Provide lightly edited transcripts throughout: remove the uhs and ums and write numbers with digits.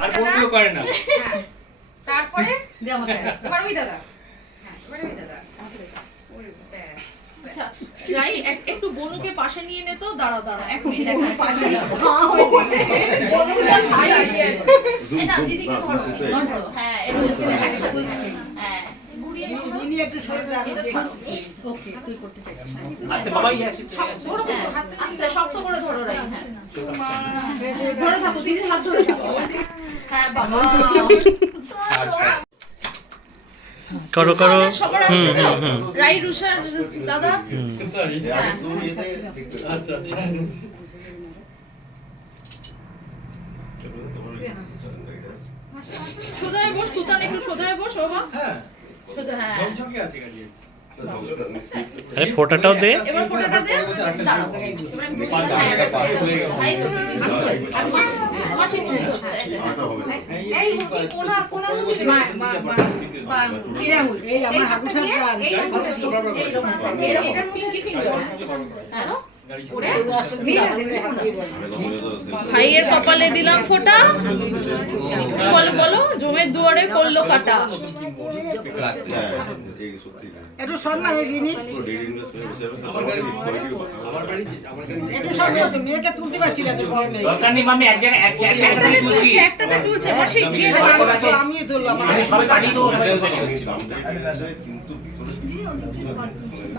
আর কোনগুলো করে না। তারপরে এবার ওই দাদা, হ্যাঁ এবার ওই দাদা, ওই ব্যাস। আচ্ছা রাই একটু বনুকে পাশে নিয়ে নে তো, দাঁড়াও দাঁড়াও এক মিনিট পাশে বনুটা ছাই আছে এই না দিদিকে ধরো হ্যাঁ এটা একসাথে হ্যাঁ ঘুরিয়ে নিনি একটু সরে দাও ওকে তুই করতে চাইছিস আস্তে বাবা ইয়ে আছে ধরো আস্তে শক্ত করে ধরো রাই হ্যাঁ ধরে থাকো দিদির হাত ধরে থাকো হ্যাঁ বাবা করো করো সবার আসছে তো রাই রুষা দাদা আচ্ছা আচ্ছা সোজা হয়ে বস তুতান একটু সোজা হয়ে বস বাবা হ্যাঁ সোজা হ্যাঁ ঝকঝকে আছে গাড়ি। আরে ফোটাটাও দে এবার ফটোটা দে দাঁড়াও মাসি মুখি হচ্ছে এই কোনা কোনা মুখে কিরামুল এই আমার হাগুসার গান এই আঙ্গুলটা দিয়ে এইরকম এরকম পিঙ্কি ফিঙ্গার হ্যাঁ ভাইয়ের কপালে দিলাম ফোঁটা বলো বলো জমের দুয়ারে পড়লো কাটা একটু সন্না হয়ে গিনি একটু সন্না মেয়েকে তুলতে পারছি না তো বড় মেয়ে দরকার নেই মামি এক জায়গায় একটাতে তুলছি একটাতে চলছে মাসি দিয়ে আমি তুললাম আমি সবাই কাটি দেবো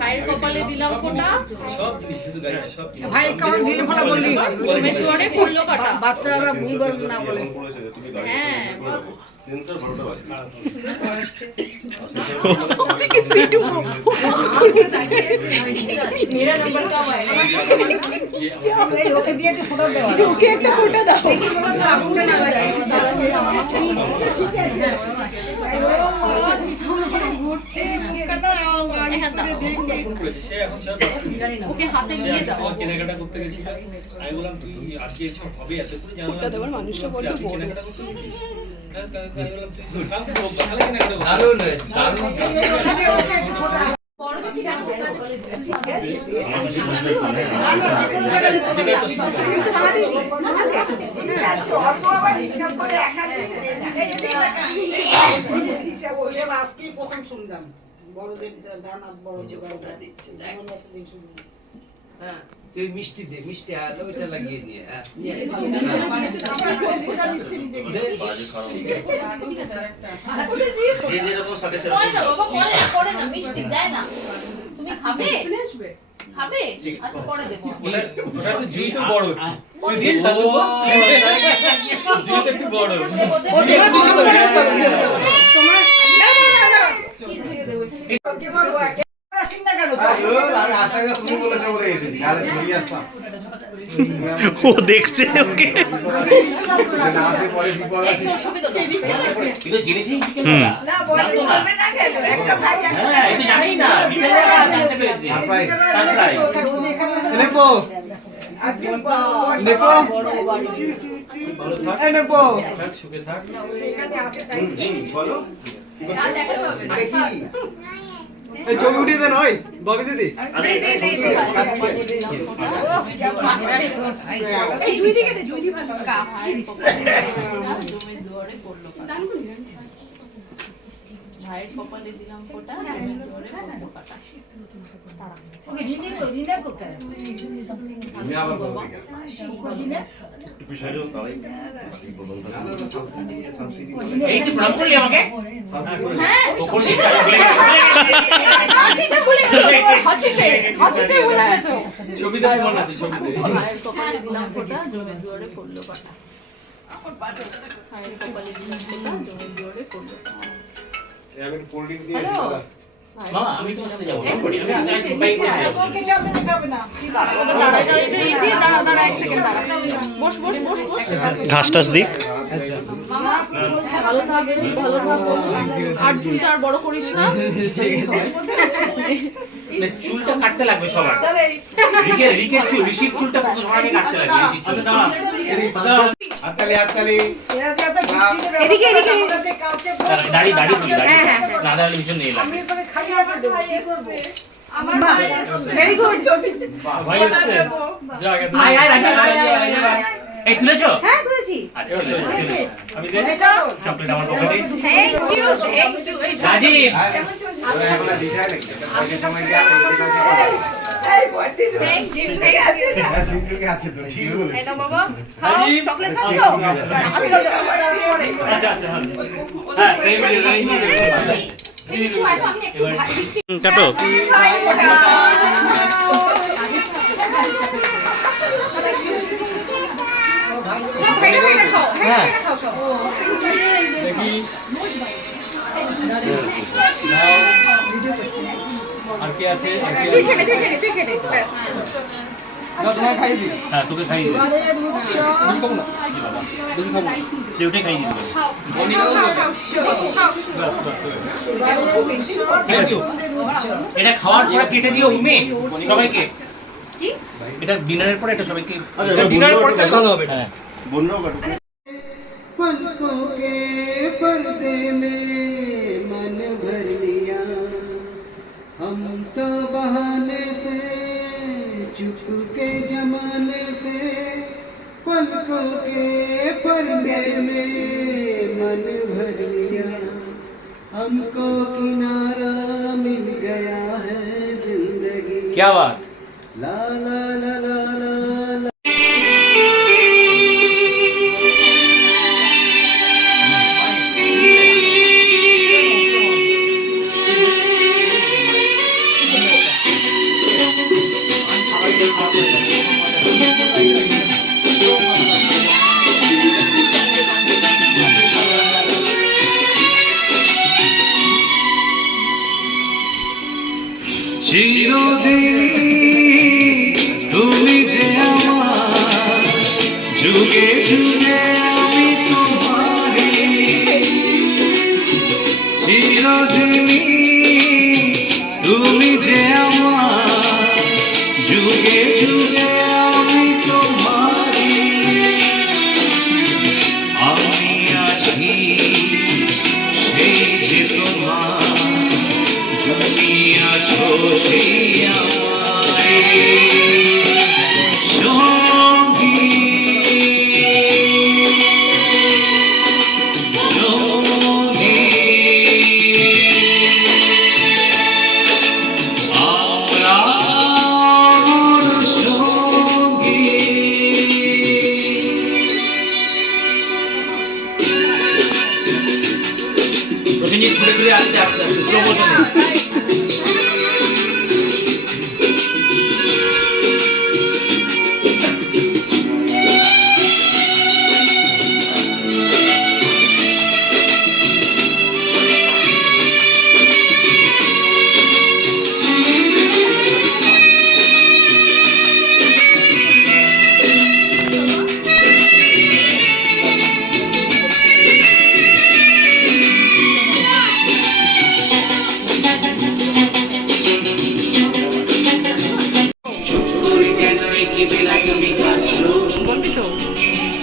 ভাইয়ের কপালে দিলাম ফোঁটা সব জিনিস শুধু গাড়ি না সব ভাই কেমন ঝিলে ফোলা বললি জমের দুয়ারে পড়লো কাটা বাচ্চারা ভুল বল না বলে হ্যাঁ সেন্সর ভালোটা বাজে मेरा नंबर कब आएगा এই ওকে দিয়ে একটু ফটো দাও ओके একটা ফটো দাও আগুনটা না লাগে ঘুরছে মুখটা গাড়ি করে দেখে ফোন করেছে সে এখন সব ওকে হাতে নিয়ে দাও কেনাকাটা করতে গেছিস আমি বললাম তুই আজকে সব হবে এত করে জানা মানুষটা বললো কেনাকাটা করতে গেছিস দারুণ প্রথম শুনলাম বড়দের গান আর বড় জোগাড় দিচ্ছে হ্যাঁ তুই মিষ্টি দে মিষ্টি আর ওইটা লাগিয়ে নিয়ে হ্যাঁ যে যেরকম সাথে পড়ে না বাবা পড়ে না মিষ্টি দেয় না তুমি খাবে খাবে আচ্ছা পরে দেব ওটা তো জুই তো বড় তুই দিয়ে তা তো জুই তো একটু বড় ও তোমার পিছু করে করছিল তোমার কি থেকে দেব সিংনা গেল আমি আশা করি তুমি বলেছো বলে এসেছি আরে ধরি আসতাম ও দেখছে ওকে না আসে পরে বিপদ আছে ছবি দাও তুই তো জেনেছিস বিকেলবেলা না বলতো না একটা ভাই হ্যাঁ এটা জানি না বিকেলবেলা জানতে পেরেছি সারপ্রাইজ নেপো নেপো ভালো থাক এ নেপো থাক সুখে থাক বলো গান দেখাতে হবে আরে কি এই ছবি উঠিয়ে দেন ওই ববি দিদি আরে এই জুই দিকে দে জুই দিকে কা জমের দুয়ারে পড়লো কাটা ভাইয়ের কপালে দিলাম ফোঁটা জমের দুয়ারে পড়লো কাটা ওকে রিনা কোথায় আমি আবার বলবো একটু পিছনে যাও তাই বদলটা সাবসিডি এই যে প্রণাম করলি আমাকে হ্যাঁ ও কোন জিনিসটা বলে হাসিতে ভুলে গেছো হাসিতে ভুলে গেছো ছবিতে মনে আছে ছবিতে ভাইয়ের কপালে দিলাম ফোঁটা জমের দুয়ারে পড়লো কাটা ভাইয়ের কপালে দিলাম ফোঁটা জমের দুয়ারে পড়লো কাটা আমি কোল্ড ড্রিঙ্ক দিয়ে মা আমি তোমার সাথে যাব বাইক নিয়ে যাবো ওকে যাবে দেখাবে না দাঁড়া দাঁড়া এক সেকেন্ড দাঁড়া বস বস বস বস ঘাস টাস দিক মামা ভালো থাকবি ভালো থাকবো আর চুলটা আর বড় করিস না চুলটা কাটতে লাগবে সবার রিকের চুল ঋষির চুলটা পুরো ধরাকে কাটতে লাগবে ঋষির চুলটা হাততালি হাততালি এদিকে এদিকে কালকে দাড়ি দাড়ি না দাঁড়ালে ভীষণ নেই আমি এবারে খালি রাখা দেব কি করবে আমার ভেরি গুড ভাই এসছে যা আগে আয় আয় আয় এই তুলেছো? হ্যাঁ তুলেছি। আচ্ছা, তুলেছো। আমি দেখ এটা চকলেট আমার পকেটে। থ্যাংক ইউ এই রাজীব এখন দিতে হয় নাকি এটা পয়সা সময় দিয়ে আমি এটা কাছে থ্যাংক ইউ হ্যাঁ সিসি আছে তো ঠিক বলেছিস এই নাও বাবা খাও রাজীব। চকলেট খাচ্ছো আচ্ছা আচ্ছা হ্যাঁ এই একটু আয় তো, আমি একটু ভাই কাটো ভাইটা খাও ভাইটা খাও সব আর কি আছে তুই খেলে ব্যাস হ্যাঁ তোকে খাইয়ে দিবি তুই ওটাই খাইয়ে দিবি খাও বাস বাস ঠিক আছে এটা খাওয়ার পরে কেটে দিও উম্মি সবাইকে কি এটা ডিনারের পরে এটা সবাইকে ডিনারের পর খেলে ভালো হবে হ্যাঁ বন্যাও কাটু पलकों के पर्दे में मन भर लिया हम तो बहाने से चुप के जमाने से पलकों के पर्दे में मन भर लिया हमको किनारा मिल गया है जिंदगी क्या बात ला ला ला ला ला ला তুমি যে আমার যুগে যুগে আমি তোমারি চিরদিনই তুমি যে আমার যুগে যুগে আমি তোমারি আমি আছি সেই যে তোমার তুমি আছো সেই আমারে সঙ্গী সঙ্গী আমরা সঙ্গী প্রসেনজিৎ ঘুরে ঘুরে আসতে আস্তে আস্তে স্লো মোশনে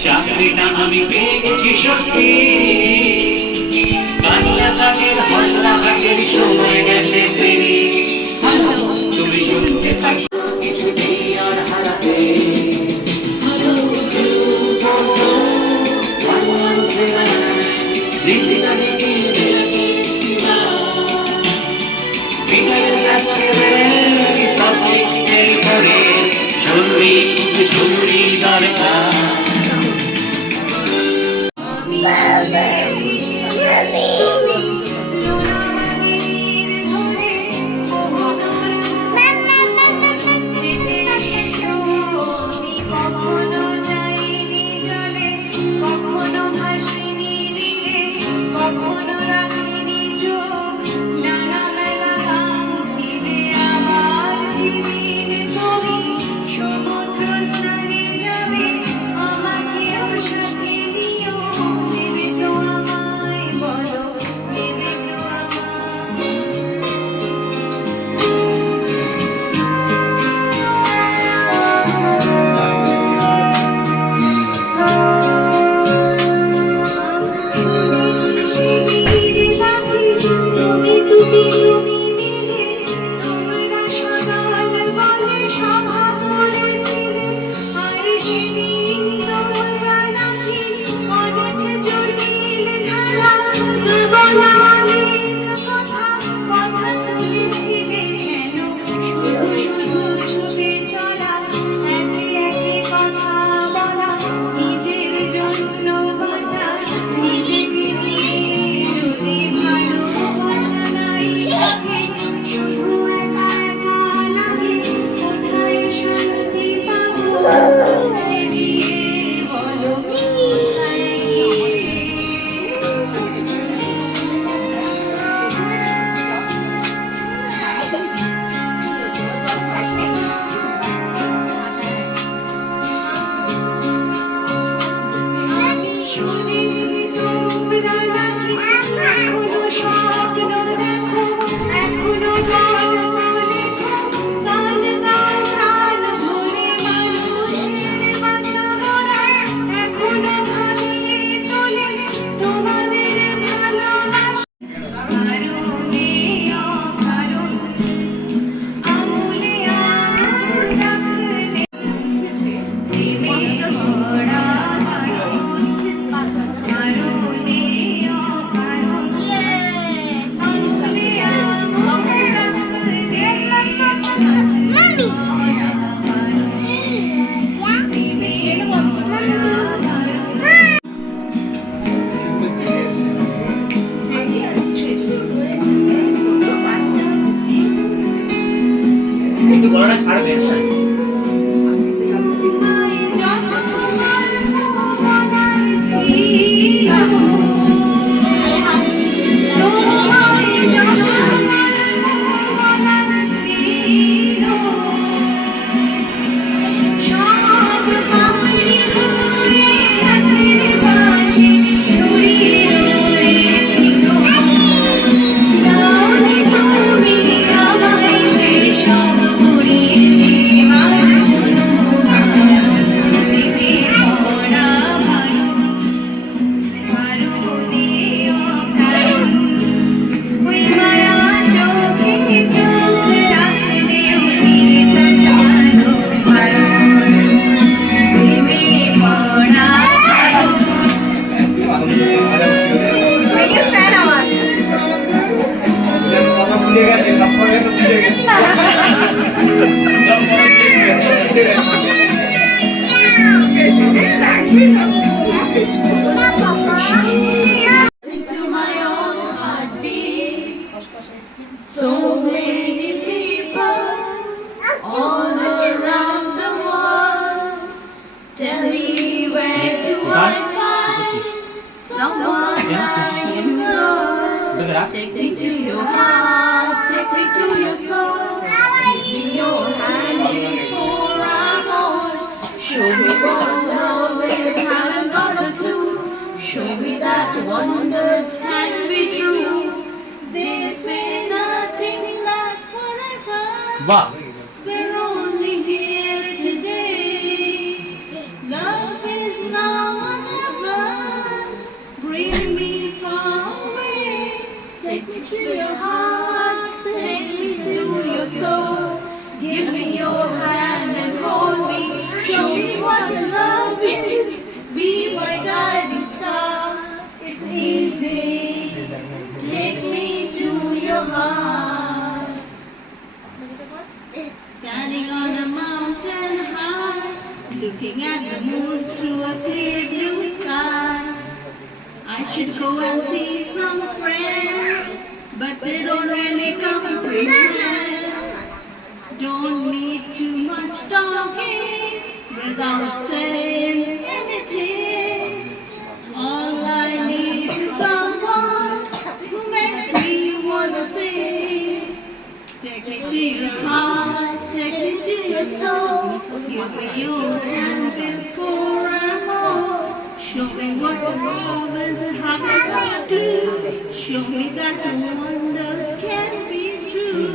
চাকরিটা আমি পেয়ে গেছি সত্যি বাংলা কাজের হল্লা হাটের সময় গেছে দেরি তুমি শুনতে পাচ্ছ কিছু নেই আর হারাতে বিকালে যাচ্ছে রে পাবলিকের ঘরে জরুরি জরুরি দরকার একটু গলাটা ছাড়বে না কথা বুঝে গেছে, সব কথা তো বুঝে গেছে। Into my own heartbeat. So many people all around the world. Tell me where do I find someone like you, Lord? Take me to your heart, take me to your soul. Give me your hand before I'm old. Show me what love is, haven't got a clue. Show me that wonders can be true. They say nothing lasts forever. বাহ We're only here today. Love is now or never. Bring me far away. Take me to your heart. Take me to your soul. Give me your hand and hold me. Show me what love is. Be my guiding star. It's easy. Take me to your heart. Standing on a mountain high, looking at the moon through a clear blue sky. I should go and see some friends, but they don't really comprehend. Don't need too much talking without saying anything. All I need is someone who makes me wanna sing. Take me to your heart, take me to your soul. Give me your hand before I'm old. Show me what love is, haven't got a clue. Show me that wonders can be true.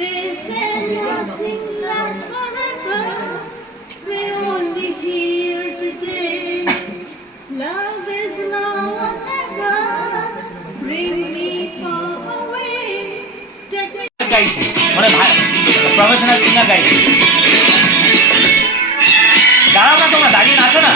They say nothing lasts forever. We're only here today. Love is now or never. Bring me far away. Take me গাইছে মানে professional singer গাইছে দাঁড়াও না তোমরা দাঁড়িয়ে নাচো না